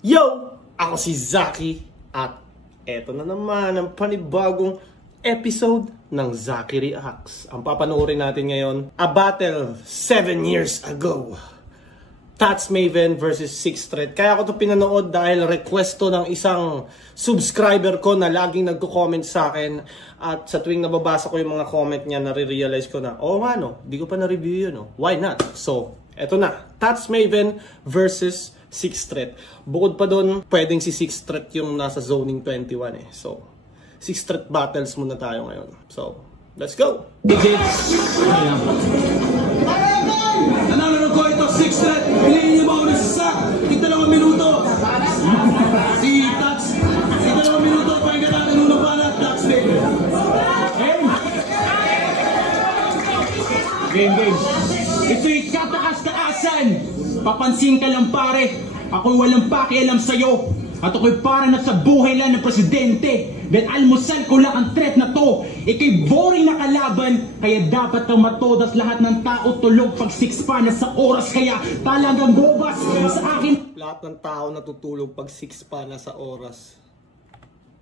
Yo! Ako si Zaki at eto na naman ang panibagong episode ng Zaki Reacts. Ang papanoorin natin ngayon, a battle 7 years ago. Tats Maven versus Sixth Threat. Kaya ako to pinanood dahil request to ng isang subscriber ko na laging nagko-comment sa akin. At sa tuwing nababasa ko yung mga comment niya, nare-realize ko na, oh nga no, di ko pa na-review yun no. Why not? So, eto na. Tats Maven versus Sixth Threat. Bukod pa doon, pwedeng si Sixth Threat yung nasa zoning 21 eh. So, Sixth Threat battles muna tayo ngayon. So, let's go! Nanalo ko ito, Sixth Threat. Piliin niyo ba ulit sa tig-2 minuto? Si Tats, tig-2 minuto. Pakinggan natin unang balat, Tats Maven. Game. Ito'y kataas-taasan. Papansin ka lang pare. Ako'y walang pakialam sa'yo. At ako'y para na sa buhay lang ng presidente. Dahil almusal ko lang ang threat na to. Ika'y boring na kalaban. Kaya dapat kang matodas lahat ng tao tulog pag 6 pa na sa oras. Kaya talagang gobas sa akin. Lahat ng tao natutulog pag 6 pa na sa oras.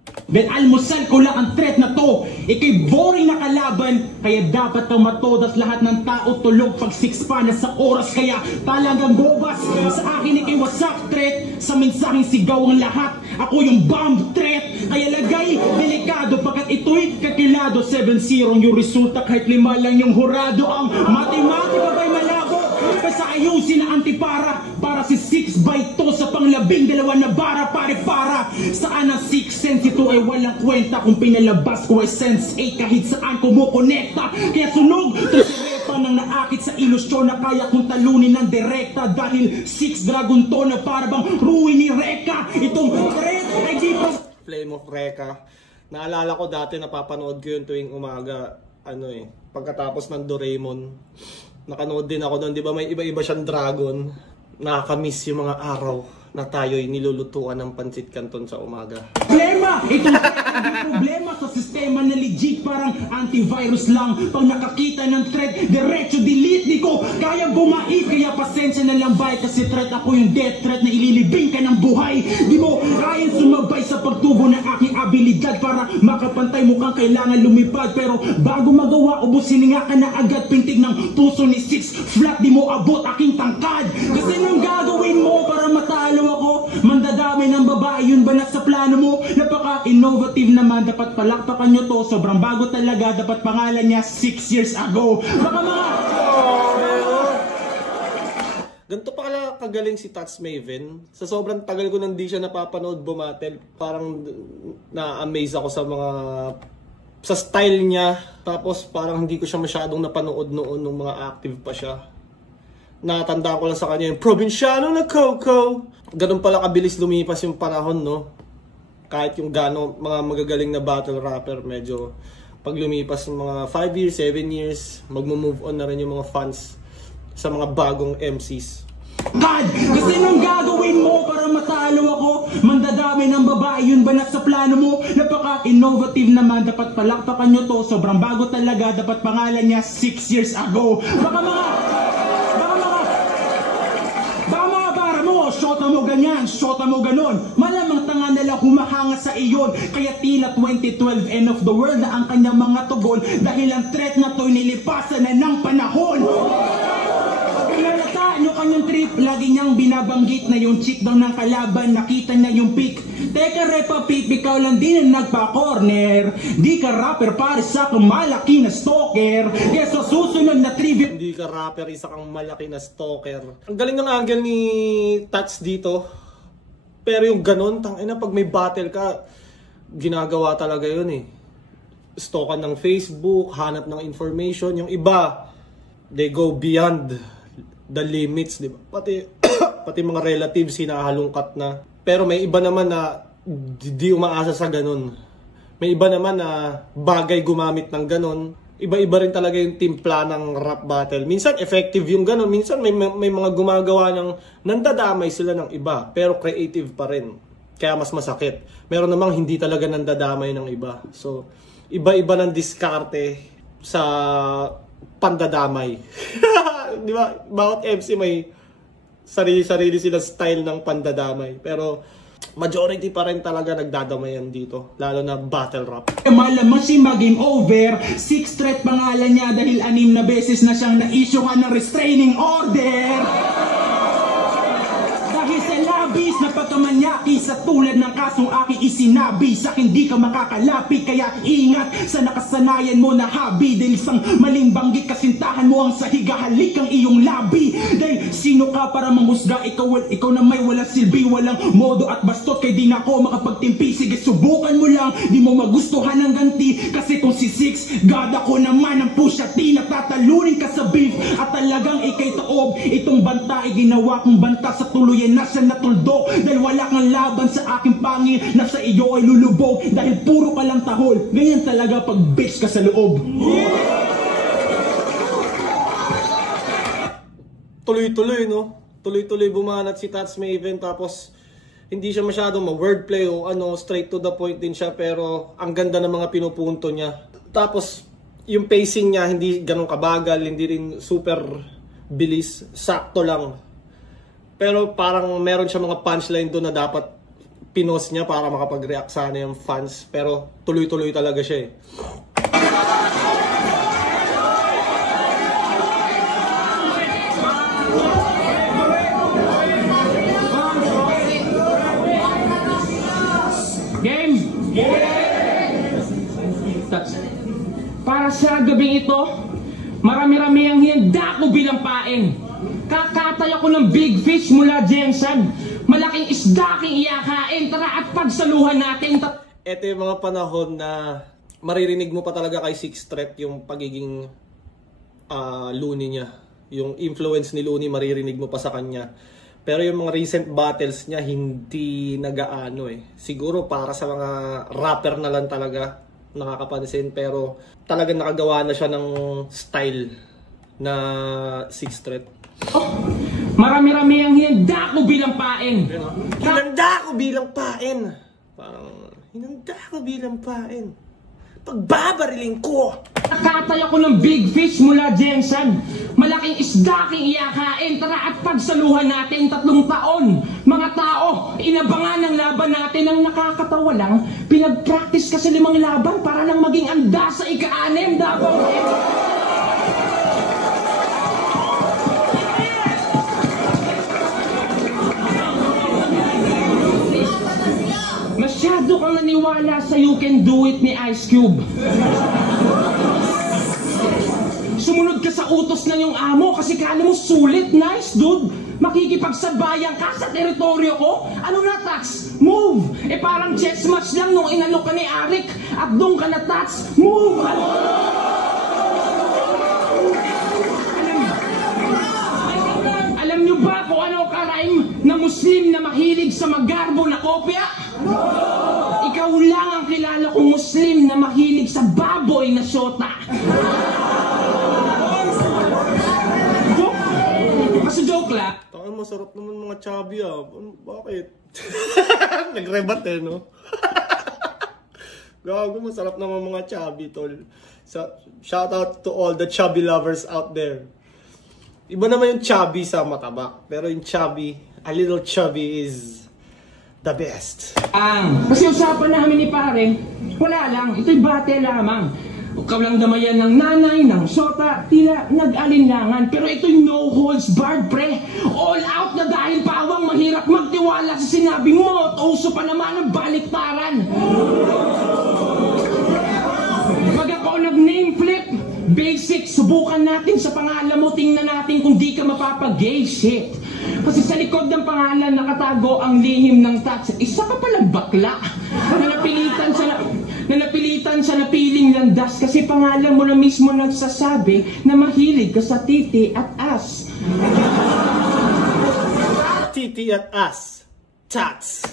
Dahil almusal ko lang ang threat na to. Ika'y boring na kalaban. Kaya dapat kang matodas lahat ng tao tulog pag 6 pa na sa oras. Kaya talagang gobas sa akin. Ika'y wasak threat. Sa mensaheng sigaw ang lahat. Ako yung bomb threat. Kaya lagay delikado pagkat ito'y kakilado. 7-0 yung resulta kahit 5 lang yung hurado. Ang matematika ba'y malabo? Basta ayusin na antipara. Para si 6x2 sa pang-12 na bara pare-para. Saan ang 6 sense ito ay walang kwenta. Kung pinalabas ko ay sense 8 kahit saan kumukonekta. Kaya sunog pa nang naakit sa ilusyon na kaya kong talunin ng direkta. Dahil 6 dragon to na parabang ruin ni Reka. Itong threat ay di pa Flame of Reka. Naalala ko dati napapanood ko yun tuwing umaga. Pagkatapos ng Doraemon. Nakanood din ako doon. Di ba may iba-iba siyang dragon. Nakakamiss yung mga araw na tayo'y nilulutuan ng pancit canton sa umaga. Problema! Itong problema sa sistema na legit parang antivirus lang. Pag nakakita ng threat, diretso delete ni ko. Kaya bumait, kaya pasensya na lang bay. Kasi threat ako yung death threat na ililibing ka ng buhay. Di mo kaya sumabay sa pagtubo ng aking abilidad. Para makapantay mukhang kailangan lumipad. Pero bago magawa, ubusin nga ka na agad. Pintig ng puso ni Six. Flat di mo abot aking tangkad. Kasi nung gagawin mo para matalo ako, mandadami ng babae, yun ba nasa plano mo? Napaka-innovative naman, dapat palakpakan nyo to. Sobrang bago talaga, dapat pangalan niya 6 years ago. Baka mga... Ganito pa kala kagaling si Tats Maven. Sa sobrang tagal ko nang di siya napapanood bumatel, parang na-amaze ako sa style niya. Tapos parang hindi ko siya masyadong napanood noon nung mga active pa siya. Natandaan ko lang sa kanya yung probinsyano na Coco. Ganun pala kabilis lumipas yung panahon, no? Kahit yung mga magagaling na battle rapper, medyo pag lumipas ng mga 5 years, 7 years, magmo-move on na rin yung mga fans sa mga bagong MCs. God! Kasi nung gagawin mo para matalo ako, mandadami ng babae, yun ba nasa plano mo? Napaka-innovative naman, dapat palakpakan nyo to. Sobrang bago talaga, dapat pangalan niya 6 years ago. Baka mga shota mo ganyan, shota mo ganon. Malamang tanga nila humahanga sa iyon. Kaya tila 2012 end of the world na ang kanyang mga tugon. Dahil ang threat na to'y nilipasan na ng panahon. Pinalata nyo kanyang trip, lagi niyang binabanggit na yung chick daw ng kalaban. Nakita niya yung pic. Teka repa pip, ikaw lang din ang nagpa-corner. Di ka rapper para sa kang malaki na stalker. Kaya sa susunod na trivia, hindi ka rapper, isa kang malaki na stalker. Ang galing ng angle ni Tats dito. Pero yung ganon, tangina, pag may battle ka, ginagawa talaga yun eh. Stalkan ng Facebook, hanap ng information. Yung iba, they go beyond the limits, di ba? Pati mga relatives hinahalungkat na. Pero may iba naman na di umaasa sa ganun. May iba naman na bagay gumamit ng ganun. Iba-iba rin talaga yung timpla ng rap battle. Minsan effective yung ganun. Minsan may mga gumagawa ng nandadamay sila ng iba. Pero creative pa rin. Kaya mas masakit. Meron namang hindi talaga nandadamay ng iba. So, iba-iba ng diskarte sa pandadamay. Di ba? Bawat MC may sarili sila style ng pandadamay. Pero majority pa rin talaga nagdadamayan dito, lalo na battle rap. Malamang si mag-game over, 6 threat pangalan niya dahil 6 na beses na siyang na-issuehan ng restraining order. Dahil sa labis na pagkamanyaki sa tulad ng kasong aking isinabi, sa hindi ka makakalapit, kaya ingat sa nakasanayan mo na hobby. Dahil isang maling banggit kasintahan mo ang sahigahalik ang iyong labi. Dahil sino ka para manghusga, ikaw na may walang silbi, walang modo at bastot, kaya di na ako makapagtimpi. Sige, subukan mo lang, di mo magustuhan ang ganti. Kasi kung si Six, God ako naman ang Pusha T, natatalunin ka sa beef. At talagang ikay taob, itong banta ay ginawa kong banta sa tuluyan na siya natuldok. Dahil wala kang laban sa aking pangil, na sa iyo ay lulubog. Dahil puro ka lang tahol, ganyan talaga pag bitch ka sa loob. Tuloy-tuloy, no? Tuloy-tuloy bumanat si Tats Maven, tapos hindi siya masyadong ma-wordplay o ano, straight to the point din siya, pero ang ganda ng mga pinupunto niya. Tapos yung pacing niya hindi ganun kabagal, hindi rin super bilis, sakto lang. Pero parang meron siya mga punchline doon na dapat pinos niya para makapag-react sana yung fans, pero tuloy-tuloy talaga siya eh. Para sa gabing ito, marami-rami ang handa ko bilang pain. Kakatay ako ng big fish mula Jensen. Malaking isda aking iyakain. Tara at pagsaluhan natin. Ito yung mga panahon na maririnig mo pa talaga kay Six Threat yung pagiging Looney niya. Yung influence ni Looney maririnig mo pa sa kanya. Pero yung mga recent battles niya hindi nagaano eh. Siguro para sa mga rapper na lang talaga nakakapansin, pero talagang nakagawa na siya ng style na Six Threat. Oh, marami-rami ang hinanda ko bilang pain. Hinanda ko bilang pain. Parang hinanda ko bilang pain. Pagbabariling ko. Nakatay ako ng big fish mula Jensen. Malaking isda aking iyakain. Tara at pagsaluhan natin 3 taon. Mga tao, inabangan ng laban natin. Ang nakakatawa lang, pinag-practice kasi 5 laban para lang maging anda sa ika-6 Davao. Masyado kang naniwala sa You Can Do It ni Ice Cube. Sumunod ka sa utos ng iyong amo kasi kala mo sulit. Nice, dude. Makikipagsabayan ka sa teritoryo ko? Ano na, Tats? Move! Eh parang chess match lang nung inalok ka ni Arik. At doon ka na, Tats. Move! Alam niyo ba kung ano ka-rhyme na Muslim na mahilig sa magarbo na kopya? Ikaw lang ang kilala kong Muslim na mahilig sa baboy na syota. Joke? Kasi joke lang. Tangan, masarap naman mga chubby ah. Bakit? Nagrebat eh, no? Gago, masarap naman mga chubby, tol. Shout out to all the chubby lovers out there. Iba naman yung chubby sa mataba. Pero yung chubby, a little chubby is the best. Kasi usapan namin ni pare, wala lang, ito'y bate lamang. Ikaw lang damayan ng nanay, ng syota, tila nag-alinlangan. Pero ito'y no holds barred, pre. All out na dahil pawang mahirap magtiwala sa sinabi mo at uso pa naman ang baliktaran. Pag ako nag-name flip, basic, subukan natin sa pangalan mo, tingnan natin kung di ka mapapag-gay shit. Kasi sa likod ng pangalan nakatago ang lihim ng Tats. Isa ka palang bakla. Napilitan siya na piling landas kasi pangalan mo na mismo nagsasabi na mahilig ka sa titi at ass. Titi at ass. Tats.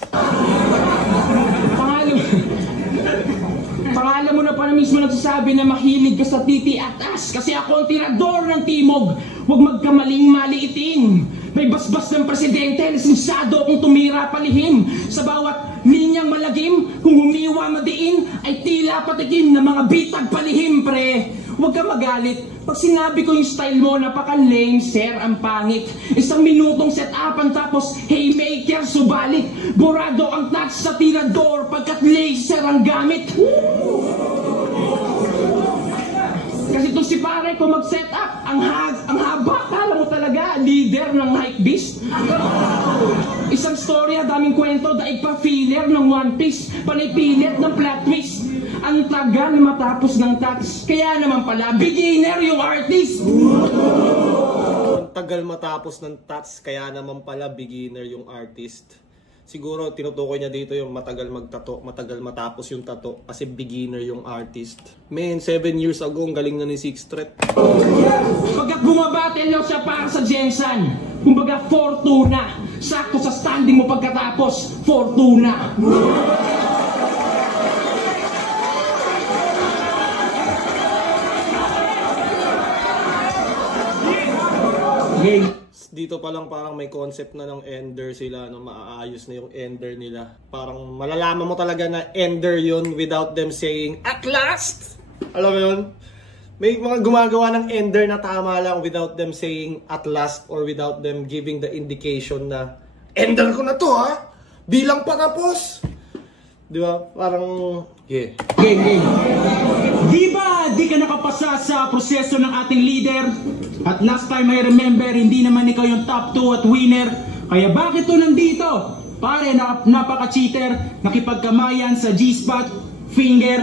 Pangalan mo na pa na mismo nagsasabi na mahilig ka sa titi at ass. Kasi ako ang tirador ng timog. Huwag magkamaling maliitin. May basbas ng presidente, lisensyado kung tumira palihim. Sa bawat linyang malagim, kung humiwa madiin, ay tila patikim na mga bitag palihim, pre. Huwag ka magalit, Pag sinabi ko yung style mo, napaka-lame, sir, ang pangit. Isang minutong set-upan tapos haymaker, subalit. Burado ang touch sa tirador pagkat laser ang gamit. Kasi itong si pare ko mag-set up, ang haba, kala mo talaga, leader ng hype beast. Isang storya, daming kwento, daig pa filler ng One Piece, panay pilit ng plot twist. Ang tagal matapos ng touch, kaya naman pala, beginner yung artist. Ang tagal matapos ng touch, kaya naman pala beginner yung artist. Siguro tinutukoy niya dito yung matagal magtato, matagal matapos yung tato kasi beginner yung artist. Man, 7 years ago, ang galing na ni Six Threat. Pagkat bumabattle lang siya para sa Jensen, kumbaga Fortuna. Sakto sa standing mo pagkatapos, Fortuna. Game. Dito pa lang parang may concept na ng ender sila, no, maaayos na yung ender nila. Parang malalaman mo talaga na ender yun without them saying, at last! Alam mo yun? May mga gumagawa ng ender na tama lang without them saying at last or without them giving the indication na ender ko na to, ha? Bilang patapos! Di ba? Parang, yeah. Game. Di ba di ka nakapasa sa proseso ng ating leader? At last time I remember, hindi naman ikaw yung top 2 at winner. Kaya bakit to nandito? Pare, napaka-cheater, nakipagkamayan sa G-spot, finger.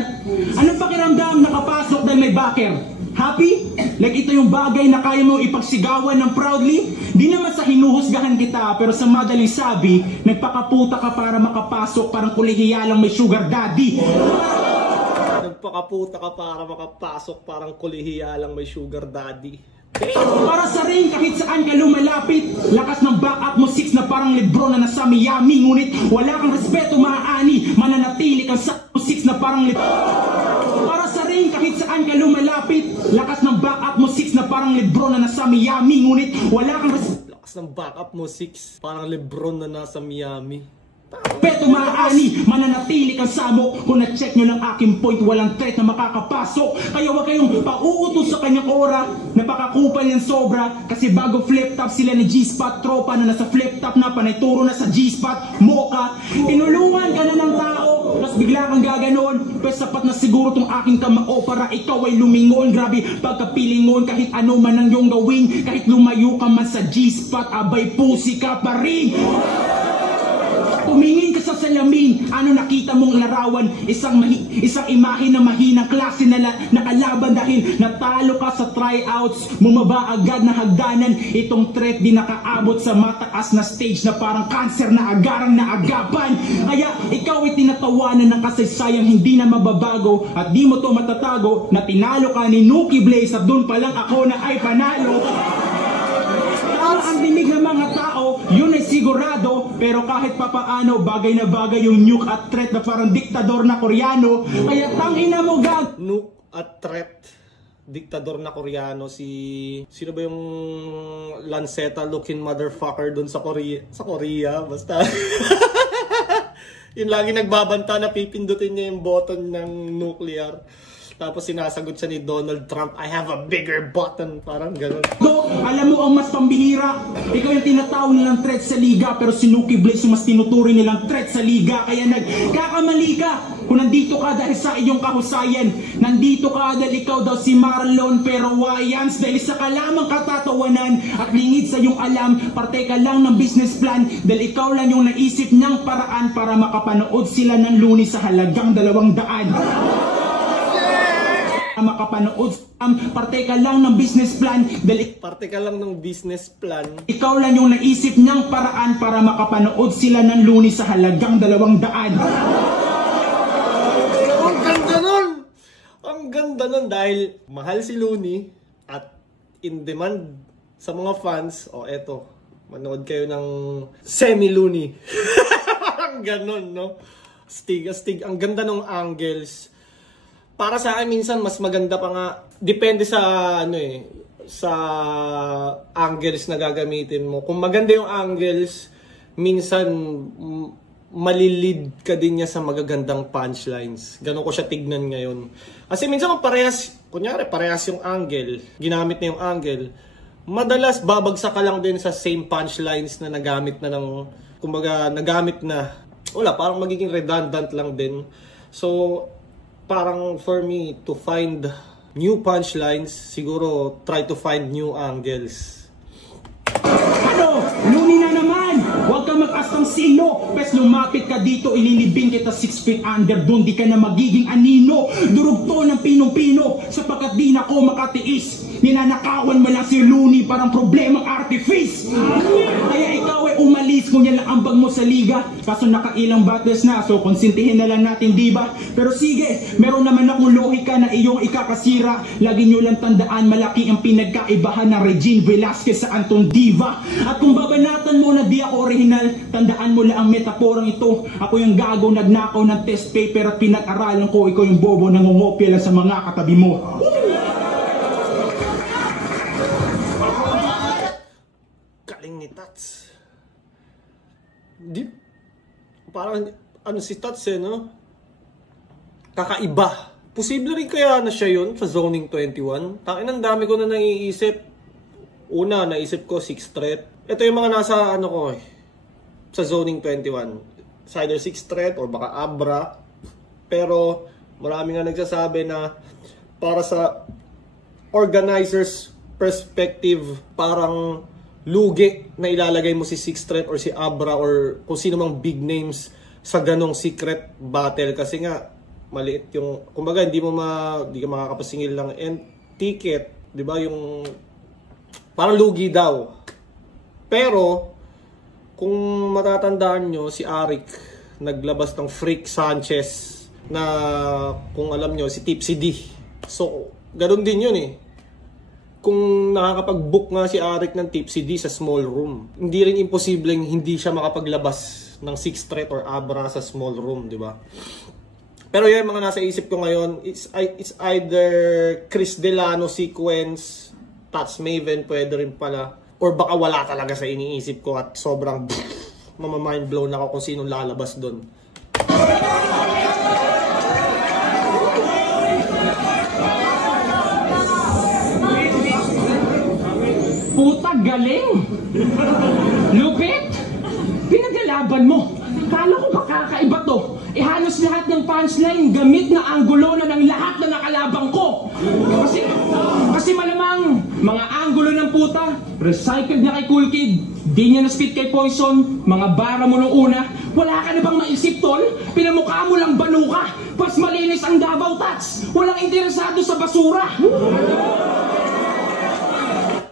Anong pakiramdam nakapasok dahil may backer? Happy? Like ito yung bagay na kaya mo ipagsigawan ng proudly? Di naman sa hinuhusgahan kita, pero sa madaling sabi, nagpakaputa ka para makapasok, parang kulihiyalang may sugar daddy. Nagpakaputa ka para makapasok, parang kulihiyalang may sugar daddy. Para sa ring kahit saan ka lumalapit, lakas ng backup mo 6 na parang Lebron na nasa Miami. Ngunit wala kang respeto maaani, mananatili kang sa 6 na parang Para sa ring kahit saan ka lumalapit, lakas ng backup mo 6 na parang Lebron na nasa Miami. Ngunit wala kang Lakas ng backup mo 6, parang Lebron na nasa Miami. Peto maaani, mananatili kang samo. Kung na-check nyo lang aking point, walang threat na makakapasok. Kaya huwag kayong pauutos sa kanyang aura. Napakakupal yan sobra. Kasi bago flip top sila ni G-spot, tropa na nasa flip top na panay turo na sa G-spot, moka. Tinulungan ka na ng tao, tapos bigla kang gaganon. Pero sapat na siguro tong aking kamao para ikaw ay lumingon. Grabe pagkapilingon, kahit ano man ang iyong gawin. Kahit lumayo ka man sa G-spot, abay pusi ka pa rin. Tumingin ka sa salamin, ano nakita mong larawan? Isang imahe na mahinang klase na nakalaban dahil natalo ka sa tryouts. Bumaba agad na hagdanan, itong threat di nakaabot sa mataas na stage na parang cancer na agarang naagapan. Kaya ikaw ay tinatawanan ng kasaysayang hindi na mababago at di mo to matatago na tinalo ka ni Nuki Blaze at doon pa lang ako na ay panalo. Ang dinig ng mga tao, yun ay sigurado. Pero kahit papaano, bagay na bagay yung nuke at threat na parang diktador na Koreano. Kaya tangina mo gag... Nuke at threat, diktador na Koreano. Sino ba yung Lanceta looking motherfucker dun sa Korea? Basta yun lagi nagbabanta na pipindutin niya yung button ng nuclear. Tapos sinasagot siya ni Donald Trump, I have a bigger button. Parang gano'n. Alam mo ang mas pambihira, ikaw yung tinatawag nilang threat sa liga, pero si Nuki Blaze yung mas tinuturing nilang threat sa liga. Kaya nagkakamali ka kung nandito ka dahil sa iyong kahusayan. Nandito ka dahil ikaw daw si Marlon, pero Wayans dahil sa kalamang katatawanan at lingid sa iyong alam, parte ka lang ng business plan dahil ikaw lang yung naisip niyang paraan para makapanood sila ng Lunes sa halagang 200. Makapanood parte ka lang ng business plan dahil parte ka lang ng business plan. Ikaw lang yung naisip niyang paraan para makapanood sila ng Lunes sa halagang 200. Ang ganda nun! Ang ganda nun dahil mahal si Looney at in demand sa mga fans. O eto, manood kayo ng semi-Looney. Parang ganun, no? Astig. Ang ganda ng angles. Para sa akin minsan mas maganda pa nga, depende sa sa angles na gagamitin mo. Kung maganda yung angles, minsan malilid ka din niya sa magagandang punchlines. Ganon ko siya tignan ngayon. Kasi minsan kung parehas, kunyari parehas yung angle, ginamit na yung angle, madalas babagsak ka lang din sa same punchlines na nagamit na ng, kumbaga nagamit na, wala, parang magiging redundant lang din. So, parang for me, to find new punchlines, siguro try to find new angles. Ano? Luni na naman! Huwag kang mag-astang sino! Pes lumapit ka dito, ililibing kita 6 feet under, doon di ka na magiging anino. Durog to ng pinong-pino, sapagkat di na ko makatiis. Ninanakawan mo lang si Luni, parang problemang artifice. Kaya ikaw ay umalis kung yan ang ambag mo sa liga. Kaso nakailang battles na, so konsintihin na lang natin, diba? Pero sige, meron naman akong lohika na iyong ikakasira. Lagi nyo lang tandaan, malaki ang pinagkaibahan ng Regine Velasquez sa Anton Diva. At kung babanatan mo na di ako original, tandaan mo lang ang metaporang ito. Ako yung gago nagnakaw ng test paper at pinag-aralan ko. Ikaw yung bobo nangungopia lang sa mga katabi mo. Galing ni Tats. Di, parang ano si Tats no? Kakaiba. Posible rin kaya na siya yun sa Zoning 21? Takin ang dami ko na naiisip. Una, naisip ko 6th threat. Ito yung mga nasa ano ko sa Zoning 21. It's either 6th threat or baka Abra. Pero marami nga nagsasabi na para sa organizers perspective, parang lugi na ilalagay mo si 6th threat or si Abra or kung sino mang big names sa ganong secret battle. Kasi nga, maliit yung, kumbaga hindi ka makakapasingil ng end ticket. Diba yung parang lugi daw. Pero, kung matatandaan nyo, si Arik naglabas ng Freak Sanchez na, kung alam nyo, si Tipsy D. So, ganun din yun eh. Kung nakakapag-book nga si Arik ng Tipsy D sa small room, hindi rin imposibleng hindi siya makapaglabas ng 6th threat or Abra sa small room, di ba? Pero yun, mga nasa isip ko ngayon, it's either Chris Delano sequence, Tats Maven, pwede rin pala. Or baka wala talaga sa iniisip ko at sobrang mamamind blown ako kung sinong lalabas doon. Puta, galing! Lupit! Pinagalaban mo! Kala ko makakaiba to. Halos lahat ng punchline gamit na anggulo na ng lahat na nakalabang ko. Kasi malamang mga anggulo ng puta, recycled na kay Cool Kid, di niya na-spit kay Poison, mga bara mo nung una, wala ka na bang maisip tol? Pinamukha mo lang banuka, pas malinis ang Davao Tats, walang interesado sa basura.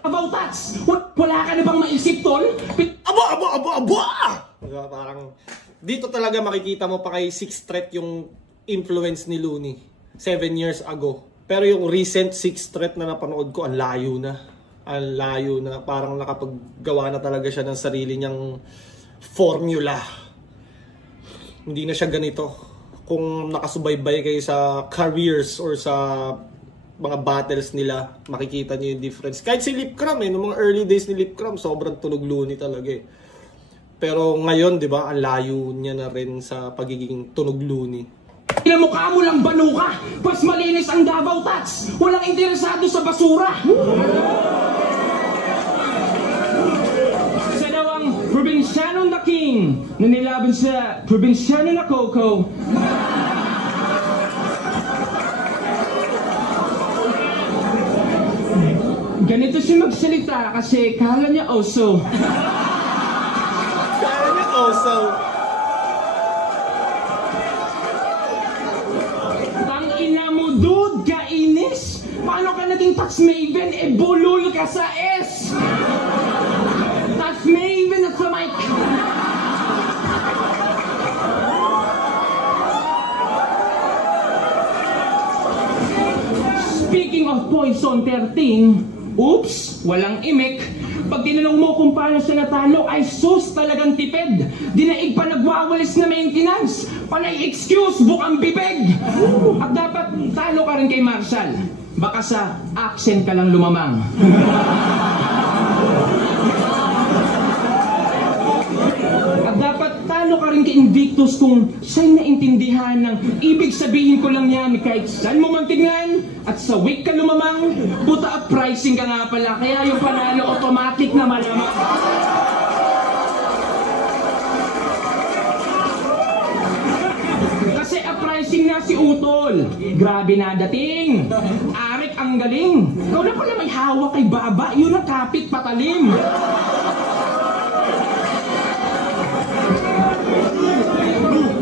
Davao Tats, wala ka na bang maisip tol? Aba! Diba, parang dito talaga makikita mo pa kay 6th threat yung influence ni Looney 7 years ago. Pero yung recent 6th threat na napanood ko, ang layo na. Ang layo na. Parang nakapaggawa na talaga siya ng sarili niyang formula. Hindi na siya ganito. Kung nakasubaybay kayo sa careers or sa mga battles nila, makikita niyo yung difference. Kahit si Lip Cram noong mga early days ni Lip Cram, sobrang tunog Looney talaga eh. Pero ngayon, di ba, ang layo niya na rin sa pagiging tunog Looney. Pinamukha mo lang banuka, pas malinis ang Davao Tats, walang interesado sa basura. Sa daw ang probinsyano na king na nilaban sa probinsyano na Coco. Ganito siya magsalita kasi kala niya oso. Also, tangina mo, dude, kainis. Paano ka naging Tats Maven? E bulol ka sa S. Tats Maven at sa mic. Speaking of Poison 13, oops, walang imik. Pag tinanong mo kung paano siya natalo, ay sus talagang tipid. Dinaig pa nagwawalis na maintenance. Panay excuse, bukang bibig. At dapat talo ka rin kay Marshall. Baka sa accent ka lang lumamang. At dapat talo gaano ka rin ka-Invictus kung siya'y naintindihan ng ibig sabihin ko lang yan kahit saan mo man tingnan at sa week ka lumamang, puta up pricing ka nga pala, kaya yung panalo automatic na malamang. Kasi uprising na si Utol. Grabe na dating. Arik ang galing. Ikaw na pala may hawak kay Baba. Yun ang kapit patalim.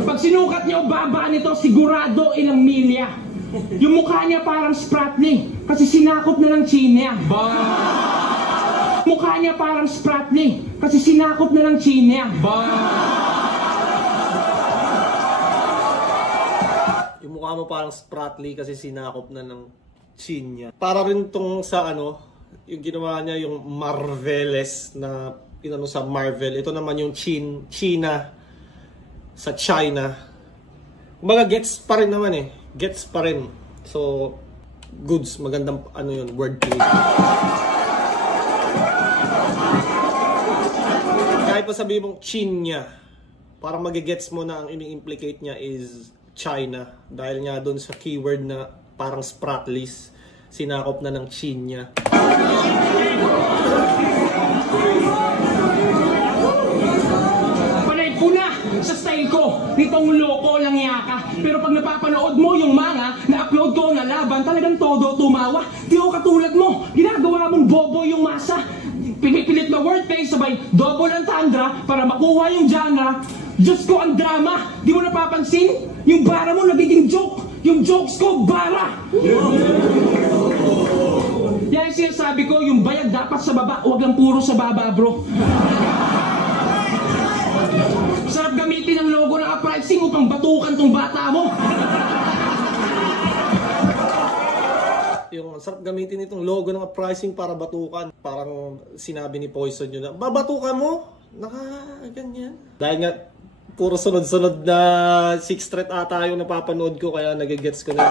Pag sinukat niyo Baba nito, sigurado ilang milya. Yung mukha niya parang Spratly. Kasi sinakop na ng China. Mukha niya parang Spratly. Kasi sinakop na ng China. Mukha mo parang Spratly kasi sinakop na ng chin niya. Para rin tong sa ano, yung ginawa niya yung Marvelous na inano sa Marvel. Ito naman yung China sa China. Kumbaga gets pa rin naman eh. Gets pa rin. So, goods. Magandang ano yun, wordplay. Kahit pa sabihin mong chin niya, parang magigets mo na ang ini-implicate niya is China. Dahil nga doon sa keyword na parang Spratlys, sinakop na ng chin niya. Panay po na sa style ko, nitong loko lang yaka. Pero pag napapanood mo yung mga na-upload ko na laban, talagang todo tumawa. Di ako katulad mo, ginagawa mong bobo yung masa. Pipilit na wordplay sabay double ang tandra para makuha yung genre. Diyos ko, ang drama! Di mo napapansin? Yung bara mo nagiging joke. Yung jokes ko, bara! Yan yung sinasabi ko, yung bayad dapat sa baba, huwag lang puro sa baba, bro. Sarap gamitin ang logo ng uprising upang batukan tong bata mo. Yung sarap gamitin itong logo ng uprising para batukan. Parang sinabi ni Poison yun na, babatukan mo? Ganyan. Dahil nga, puro sunod-sunod na 6th threat ata yung napapanood ko, kaya nagigets ko na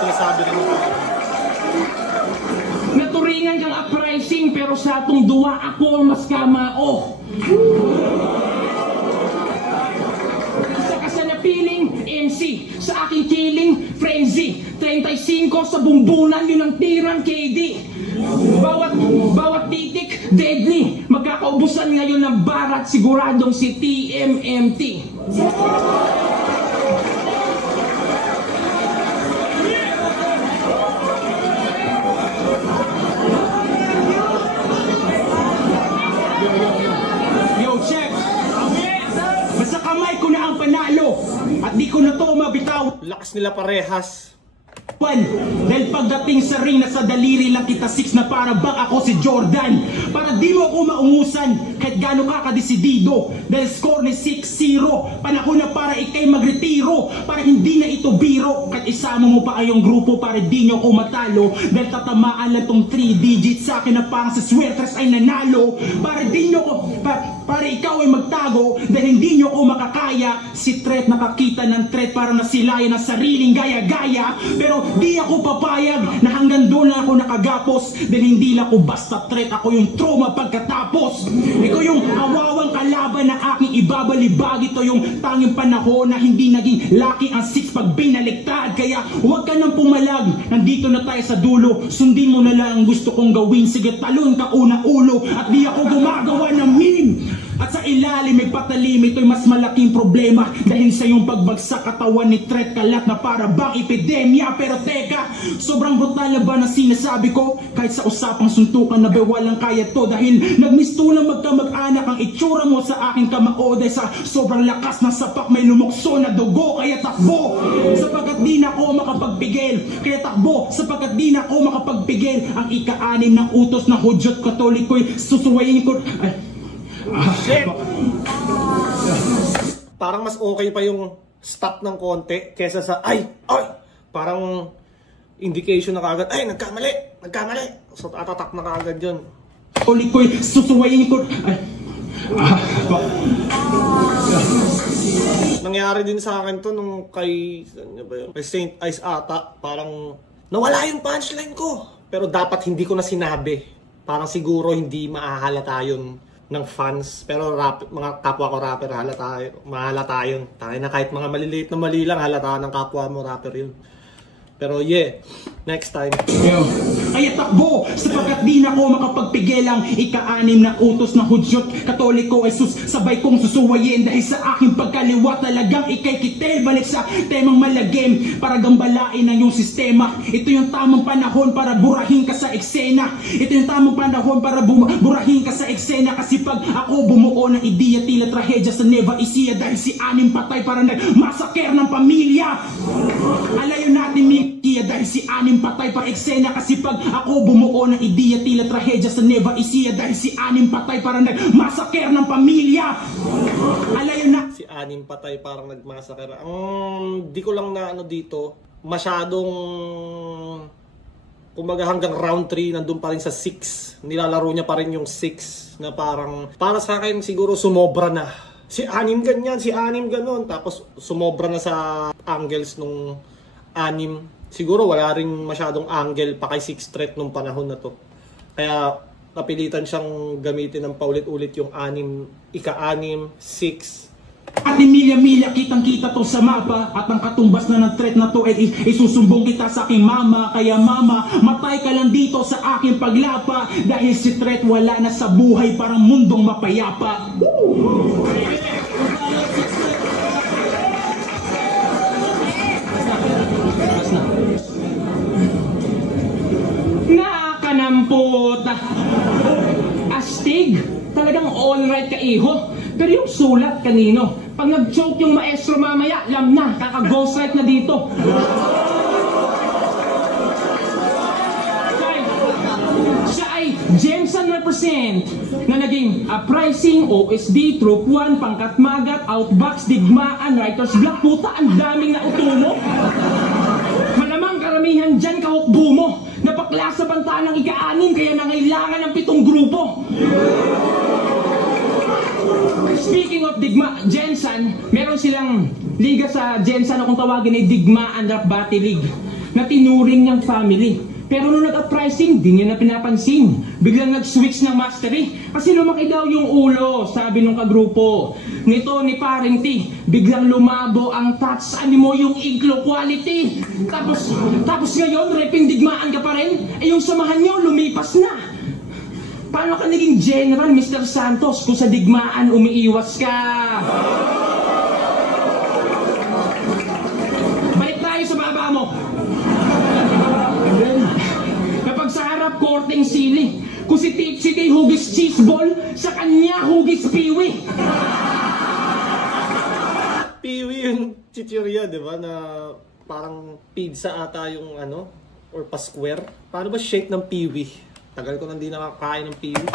sinasabi rin mo. Naturingan kang uprising pero sa atong duwa ako mas kamao. Sa kasanapiling MC, sa aking killing frenzy, 35 sa bumbunan yun ang tirang KD. Bawat titik, deadly. Magkakaubusan ngayon ng barat, siguradong si TMMT. Yo, check! Basta kamay ko na ang panalo at di ko na to mabitaw. Lakas nila parehas. Dahil pagdating sa ring, nasa daliri lang kita 6 na para bang ako si Jordan. Para di mo ako maungusan kahit gaano ka kadesidido. Dahil score ni 6-0, panahon na para ikay magretiro. Para hindi na ito biro, kahit isama mo pa kayong grupo para di nyo ako matalo. Dahil tatamaan lang tong 3 digits sa akin na parang sa sweaters ay nanalo. Para di nyo ako, para ikaw ay magtago. Dahil hindi nyo ako makakaya. Si threat nakakita ng threat para nasilayan ang sariling gaya-gaya. Pero di ako papayag na hanggang doon na ako nakagapos. Dahil hindi lang ako basta threat, ako yung trauma pagkatapos. Ikaw yung awawang kalaban na aking ibabalibag. Ito yung tanging panahon na hindi naging lucky ang 6 pag binaliktad. Kaya huwag ka nang pumalag, nandito na tayo sa dulo. Sundin mo na lang ang gusto kong gawin. Sige, talon ka una ulo at di ako gumagawa ng meme. At sa ilalim may patalim, ito'y mas malaking problema. Dahil sa iyong pagbagsak katawan ni threat kalat na para bang epidemya. Pero teka, sobrang brutal na ba na sinasabi ko? Kahit sa usapang suntukan na walang kaya to. Dahil nagmistulang magkamag-anak ang itsura mo sa aking kamao. Dahil sa sobrang lakas na sapak may lumukso na dugo. Kaya takbo, sapagkat di na ako makapagpigil. Kaya takbo, sapagkat di na ako makapagpigil. Ang ika-anim ng utos na Hudyot Katoliko'y susuwayin ko. Shit! Parang mas okay pa yung stop ng konti kesa sa parang indication na kagad, nagkamali. So atatak na kagad yun. Katoliko'y susuwayin ko. Nangyari din sa akin to nung kay Saint Ice ata, parang nawala yung punchline ko. Pero dapat hindi ko na sinabi. Parang siguro hindi maahalata yun. ng fans. Pero mga kapwa ko rapper, mahalata yun. Tayo na kahit mga maliliit na mali lang, halata ng kapwa mo rapper yun. Pero yeah, next time. Kaya takbo, sapagkat di na ako makapagpigilang ika-anim na utos na Hudyot Katoliko ay sabay kong susuwayin. Dahil sa aking pagkaliwa talagang ikay kitel. Balik sa temang malagim para gambalain ang iyong sistema. Ito yung tamang panahon para burahin ka sa eksena. Ito yung tamang panahon para burahin ka sa eksena. Kasi pag ako bumuo ng ideya, tila trahedya sa Nueva Ecija. Dahil si anim patay para nag-massacre ng pamilya. Alayo natin dahil si anim patay pa eksena. Kasi pag ako bumuo ng ideya, tila trahedya sa Nueva Ecija. Dahil si anim patay parang nag-massacre ng pamilya. Alayo na. Si anim patay parang nag-massacre. Di ko lang na ano dito, masyadong, kumbaga hanggang round 3 nandun pa rin sa 6. Nilalaro niya pa rin yung 6 na parang, para sa akin siguro sumobra na. Si anim ganyan, si anim ganon. Tapos sumobra na sa angles nung anim. Siguro wala rin masyadong angle pa kay 6 threat nung panahon na to. Kaya napilitan siyang gamitin ng paulit-ulit yung ika-anim, 6. At milya-milya kitang-kita to sa mapa. At ang katumbas na ng threat na to ay isusumbong kita sa aking mama. Kaya mama, matay ka lang dito sa aking paglapa. Dahil si threat wala na sa buhay, parang mundong mapayapa. Nakakanampot. Astig. Talagang alright ka, iho. Pero yung sulat kanino? Pag nag-choke yung maestro mamaya, alam na, kaka-ghostwrite na dito. Siya ay Jameson represent na naging uprising, OSD, Troop 1, Pangkat Magat, Outbox, Digmaan, Writer's Block. Puta, ang daming nautuno. Malamang karamihan dyan kahukbo mo. Napakla sa banta ng ika-anim, kaya nangailangan ng 7 grupo. Speaking of Digma, Jensen, meron silang liga sa Jensen na kung tawagin ay Digmaan Rap Battle League na tinuring ng family. Pero nung nag-uprising, di niya na pinapansin. Biglang nag-switch ng mastery. Kasi lumaki daw yung ulo, sabi nung kagrupo. Nito ni Paring T, biglang lumabo ang touch. Ano mo yung iglo quality. Tapos ngayon, reping digmaan ka pa rin. Eh yung samahan nyo, lumipas na. Paano ka naging General, Mr. Santos, kung sa digmaan umiiwas ka? Balik tayo sa baba mo. Kapag sa harap, korteng sili. Kung si Tay hugis cheese ball, sa kanya hugis piwi. Piwi yung chichirya, di ba? Na parang pizza ata yung ano, or pa-square. Paano ba shape ng piwi? Tagal ko nang di nakakain ng piwi.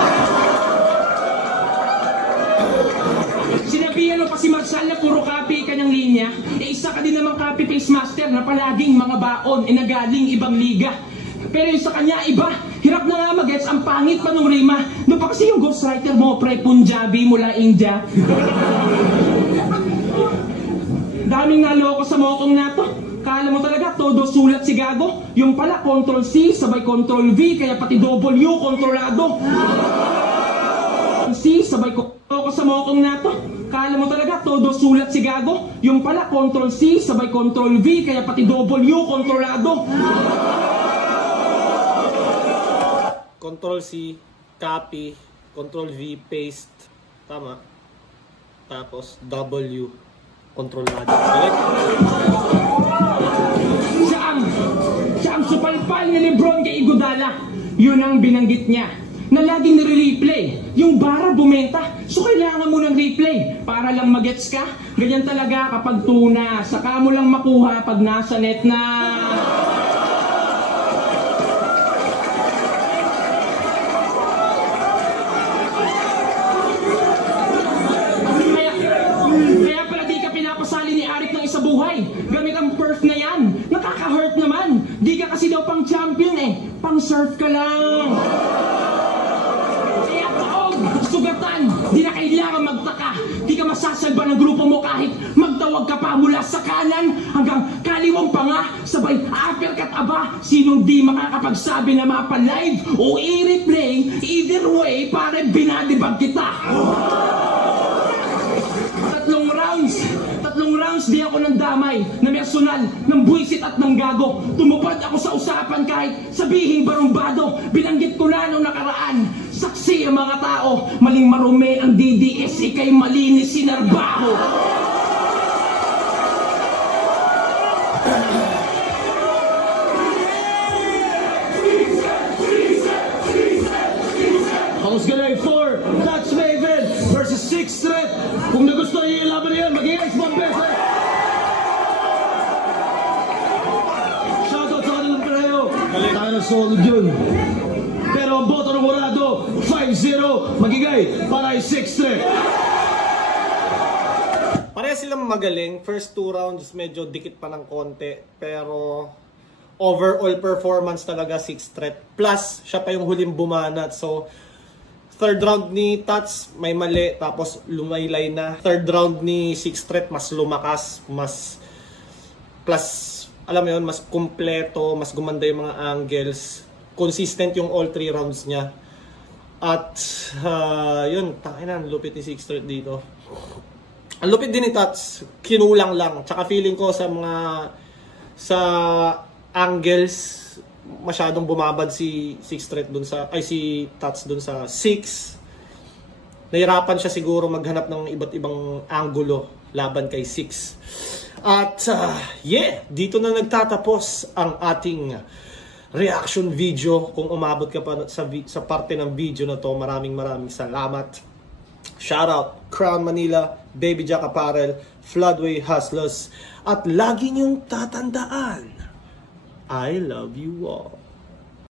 Sinabihan mo pa si Marshall na puro copy ka ng linya. Eh isa ka din namang copy-paste master na palaging mga baon e nagaling ibang liga. Pero yung sa kanya iba, hirap na nga mag-gets ang pangit pa nung rima. Doon pa kasi yung ghostwriter mo, pre Punjabi mula India. Daming naloko sa mokong na to. Kala mo talaga, todo sulat si Gago. Yung pala, Ctrl-C, sabay Ctrl-V, kaya pati W, kontrolado. C, sabay ko sa mokong na to. Kala mo talaga, todo sulat si Gago. Yung pala, Ctrl-C, sabay Ctrl-V, kaya pati W, kontrolado. Ctrl-C, copy, Ctrl-V, paste. Tama. Tapos, W, kontrolado. Correct? Siya ang supalpal ni Lebron kay Iguodala. Yun ang binanggit niya na laging nire-replay. Yung bara bumenta, so kailangan mo ng replay para lang magets ka. Ganyan talaga kapag tuna, saka mo lang makuha pag nasa net na. Kaya pala di ka pinapasali ni Arik ng isa buhay. Gamit ang perf na yan. Nakaka-hurt naman. Di ka kasi daw pang champion eh. Pang surf ka lang. Kaya taog, sugatan. Di na kailangan magtaka. Di ka masasalba ng grupo mo kahit magtawag ka pa mula sa kanan hanggang kaliwang panga. Sabay uppercut aba. Sinong di makakapagsabi na mapa-live o i-replay, either way, pare binadibag kita. Tatlong rounds di ako ng damay, na personal, ng buwisit at ng gago. Tumupad ako sa usapan kahit sabihing barumbado. Binanggit ko na noong nakaraan, saksi ang mga tao. Maling marumi ang DDS, ikay malinis sinarbaho. Vamos ganay 4, Touch Maven versus 6 Threat. Kung nagustuhan niyo yung laban na yan, mag-i-ice bomb beses. Shoutout sa kanilang pareho. Tayo na solid yun. Pero ang boto ng Morado, 5-0, magigay para ay 6 Threat. Pareha silang magaling. First 2 rounds medyo dikit pa ng konti. Pero overall performance talaga 6 Threat. Plus, siya pa yung huling bumanat. So, third round ni Tats may mali, tapos lumaylay na. Third round ni 6 Threat mas lumakas, mas plus, alam mo yun, mas kumpleto, mas gumanda yung mga angles. Consistent yung all 3 rounds niya. At yun, takinan, lupit ni 6 Threat dito. Ang lupit din ni Tats, kinulang lang. Tsaka feeling ko sa mga angles, masyadong bumabad si 6 Threat dun sa, ay si Tats dun sa 6. Nahirapan siya siguro maghanap ng iba't ibang angulo laban kay 6. At yeah, dito na nagtatapos ang ating reaction video. Kung umabot ka pa sa parte ng video na to, maraming salamat. Shoutout Crown Manila, Baby Jack Apparel, Floodway Hustlers, at lagi niyong tatandaan, I love you all.